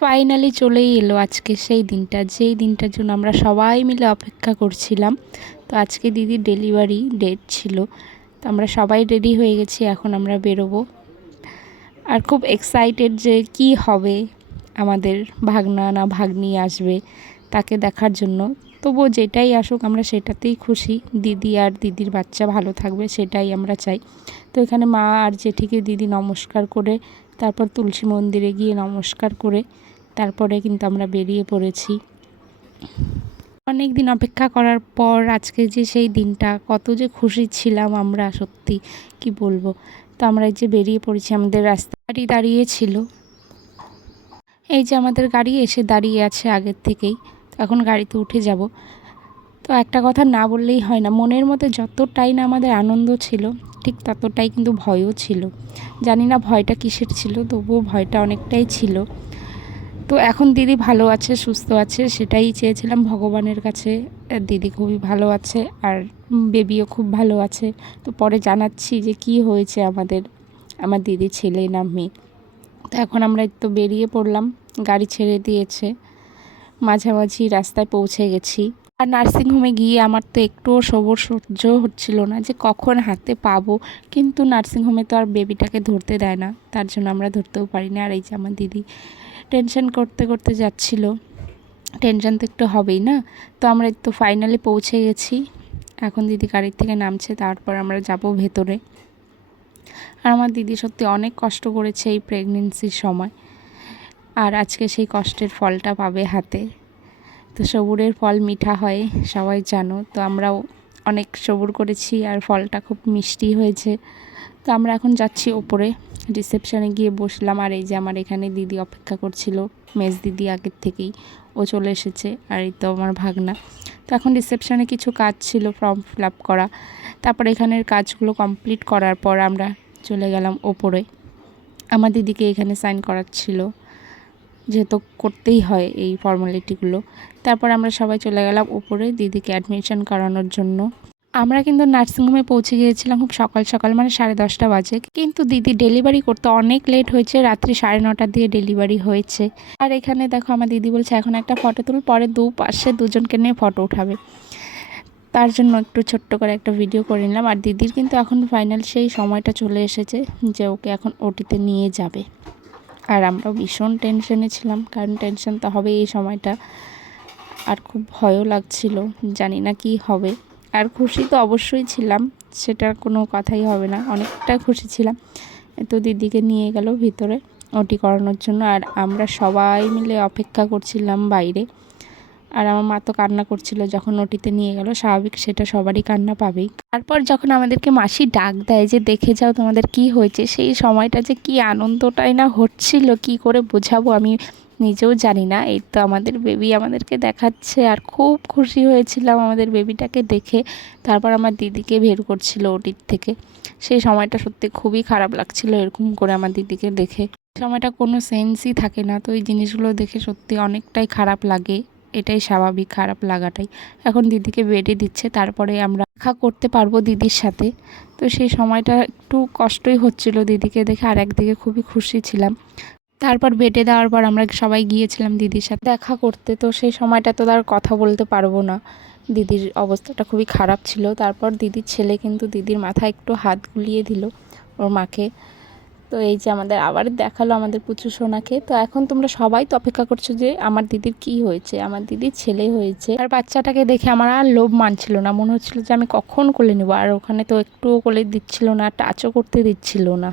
Finally চলেই এলো আজকে সেই দিনটা, যেই দিনটার জন্য আমরা সবাই মিলে অপেক্ষা করছিলাম। তো আজকে দিদির ডেলিভারি ডেট ছিল, তো আমরা সবাই রেডি হয়ে গেছি, এখন আমরা বেরোবো। আর খুব এক্সাইটেড যে কি হবে, আমাদের ভাগনা না ভাগ্নি আসবে তাকে দেখার জন্য। তবুও যেটাই আসুক আমরা সেটাতেই খুশি, দিদি আর দিদির বাচ্চা ভালো থাকবে সেটাই আমরা চাই। তো এখানে মা আর জেঠিকে দিদি নমস্কার করে তারপর তুলসী মন্দিরে গিয়ে নমস্কার করে তারপরে কিন্তু আমরা বেরিয়ে পড়েছি। অনেক দিন অপেক্ষা করার পর আজকে যে সেই দিনটা, কত যে খুশি ছিলাম আমরা, সত্যি কি বলবো। তো আমরা এই যে বেরিয়ে পড়েছি, আমাদের রাস্তাটি দাঁড়িয়েছিল, এই যে আমাদের গাড়ি এসে দাঁড়িয়ে আছে আগের থেকেই। তো এখন গাড়িতে উঠে যাব। তো একটা কথা না বললেই হয় না, মনের মধ্যে যতটাই না আমাদের আনন্দ ছিল ঠিক ততটাই কিন্তু ভয়ও ছিল। জানি না ভয়টা কিসের ছিল, তবুও ভয়টা অনেকটাই ছিল। তো এখন দিদি ভালো আছে, সুস্থ আছে, সেটাই চেয়েছিলাম ভগবানের কাছে। দিদি খুবই ভালো আছে আর বেবিও খুব ভালো আছে। তো পরে জানাচ্ছি যে কি হয়েছে আমার দিদির ছেলে না মেয়ে। তো এখন আমরা তো বেরিয়ে পড়লাম, গাড়ি ছেড়ে দিয়েছে, মাঝামাঝি রাস্তায় পৌঁছে গেছি। আর নার্সিংহোমে গিয়ে আমার তো একটুও সবর সহ্য হচ্ছিল না যে কখন হাতে পাবো, কিন্তু নার্সিংহোমে তো আর বেবিটাকে ধরতে দেয় না, তার জন্য আমরা ধরতেও পারি না। আর এই যে আমার দিদি টেনশন করতে করতে যাচ্ছিল, টেনশন তো একটু হবেই না। তো আমরা তো ফাইনালি পৌঁছে গেছি, এখন দিদি গাড়ির থেকে নামছে, তারপর আমরা যাব ভেতরে। আর আমার দিদি সত্যি অনেক কষ্ট করেছে এই প্রেগনেন্সির সময়, আর আজকে সেই কষ্টের ফলটা পাবে হাতে। তো সবুরের ফল মিঠা হয়, সবাই জানো। তো আমরাও অনেক সবুর করেছি আর ফলটা খুব মিষ্টি হয়েছে। তো আমরা এখন যাচ্ছি ওপরে, রিসেপশানে গিয়ে বসলাম। আর এই যে আমার এখানে দিদি অপেক্ষা করছিল, মেজ দিদি আগের থেকেই, ও চলে এসেছে। আর এই তো আমার ভাগনা। তো এখন রিসেপশানে কিছু কাজ ছিল, ফর্ম ফিল আপ করা, তারপর এখানের কাজগুলো কমপ্লিট করার পর আমরা চলে গেলাম ওপরে। আমার দিদিকে এখানে সাইন করাচ্ছিল, যেহেতু করতেই হয় এই ফর্মালিটিগুলো। তারপর আমরা সবাই চলে গেলাম উপরে দিদিকে অ্যাডমিশন করানোর জন্য। আমরা কিন্তু নার্সিংহোমে পৌঁছে গিয়েছিলাম খুব সকাল সকাল, মানে 10:30 বাজে, কিন্তু দিদি ডেলিভারি করতে অনেক লেট হয়েছে, রাত্রি 9:30 দিয়ে ডেলিভারি হয়েছে। আর এখানে দেখো আমার দিদি বলছে এখন একটা ফটো তুল, পরে পাশে দুজনকে নিয়ে ফটো উঠাবে, তার জন্য একটু ছোট্ট করে একটা ভিডিও করে নিলাম। আর দিদির কিন্তু এখন ফাইনাল সেই সময়টা চলে এসেছে যে ওকে এখন ওটিতে নিয়ে যাবে। আর আমরাও ভীষণ টেনশনে ছিলাম, কারণ টেনশন তো হবে এই সময়টা, আর খুব ভয়ও লাগছিল, জানি না কি হবে। আর খুশি তো অবশ্যই ছিলাম, সেটার কোনো কথাই হবে না, অনেকটা খুশি ছিলাম। তো দিদিকে নিয়ে গেল ভিতরে ওটি করানোর জন্য, আর আমরা সবাই মিলে অপেক্ষা করছিলাম বাইরে। আর আমার মা তো কান্না করছিল যখন ওটিতে নিয়ে গেল, স্বাভাবিক সেটা সবারই কান্না পাবেই। তারপর যখন আমাদেরকে মাসি ডাক দেয় যে দেখে যাও তোমাদের কি হয়েছে, সেই সময়টা যে কি আনন্দটাই না হচ্ছিল, কি করে বোঝাবো আমি নিজেও জানি না। এই তো আমাদের বেবি আমাদেরকে দেখাচ্ছে, আর খুব খুশি হয়েছিলাম আমাদের বেবিটাকে দেখে। তারপর আমার দিদিকে বের করছিল ওটির থেকে, সেই সময়টা সত্যি খুবই খারাপ লাগছিল এরকম করে আমার দিদিকে দেখে। সময়টা কোনো সেন্সই থাকে না, তো এই জিনিসগুলো দেখে সত্যি অনেকটাই খারাপ লাগে, এটাই স্বাভাবিক খারাপ লাগাটাই। এখন দিদিকে বেডে দিচ্ছে, তারপরে আমরা দেখা করতে পারবো দিদির সাথে। তো সেই সময়টা একটু কষ্টই হচ্ছিল দিদিকে দেখে, আর একদিকে খুবই খুশি ছিলাম। তারপর বেডে দেওয়ার পর আমরা সবাই গিয়েছিলাম দিদির সাথে দেখা করতে। তো সেই সময়টা তো তার কথা বলতে পারবো না, দিদির অবস্থাটা খুবই খারাপ ছিল। তারপর দিদির ছেলে কিন্তু দিদির মাথায় একটু হাত বুলিয়ে দিল ওর মাকে। তো এই যে আমাদের আবার দেখালো আমাদের পুচু সোনাকে। তো এখন তোমরা সবাই তো অপেক্ষা করছো যে আমার দিদির কি হয়েছে, আমার দিদির ছেলে হয়েছে। আর বাচ্চাটাকে দেখে আমার আর লোভ মানছিল না, মনে হচ্ছিল যে আমি কখন কোলে নেবো। আর ওখানে তো একটুও কোলে দিচ্ছিল না, টাচও করতে দিচ্ছিল না।